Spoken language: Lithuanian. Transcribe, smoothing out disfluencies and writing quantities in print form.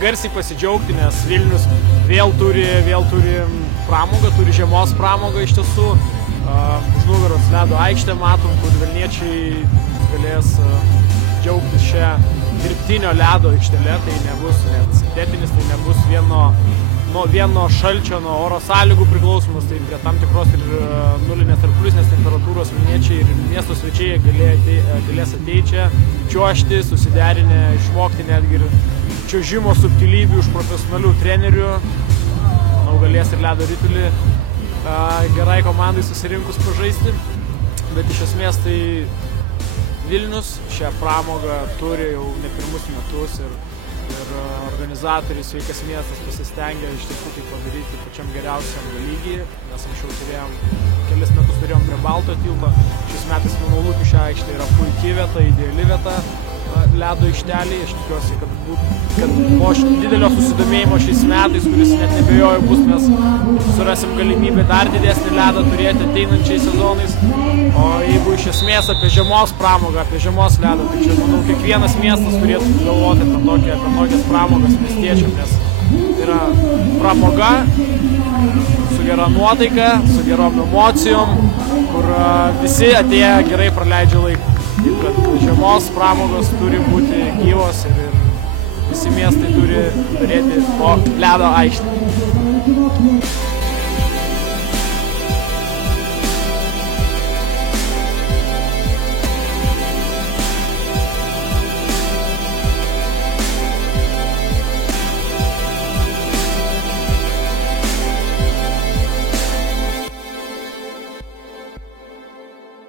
garsiai pasidžiaugti, nes Vilnius vėl turi pramogą, turi žiemos pramogą iš tiesų. Už nugaros ledo aikštę matom, kur vilniečiai galės džiaugtis šią dirbtinio ledo aikštelę. Tai nebus net sintetinis, tai nebus vieno šalčio nuo oro sąlygų priklausomus, tai prie tam tikros ir nulinės ar pliusinės temperatūros vilniečiai ir miesto svečiai galės ateiti čia, čiuožti, susiderinę, išmokti netgi ir čiuožimo subtilybių iš profesionalių trenerių. Manau, galės ir ledo ritulį gerai komandai susirinkus pažaisti, bet iš esmės tai Vilnius šią pramogą turi jau ne pirmus metus ir organizatoriai Sveikas miestas pasistengia iš tiesų tai padaryti pačiam geriausiam lygyje. Mes anksčiau kelis metus turėjom prie Balto tilto. Šiais metais, manau, Lukiškių aikštė yra puikiai vieta, ideali vieta ledo aikštelėje. Aš tikiuosi, kad po didelio susidomėjimo šiais metais, kuris net nebejoju bus, mes surasim galimybę dar didesnį ledą turėti ateinančiais sezonais. O jeigu iš esmės apie žiemos pramogą, apie žiemos ledą, tai čia, manau, kiekvienas miestas turėtų galvoti apie tokias pramogas miestiečiam, nes tai yra pramoga su gera nuotaika, su gerom emocijom, kur visi atėję gerai praleidžia laiką. Taip, kad žiemos pramogos turi būti gyvos ir visi miestai turi turėti po ledo aikštę.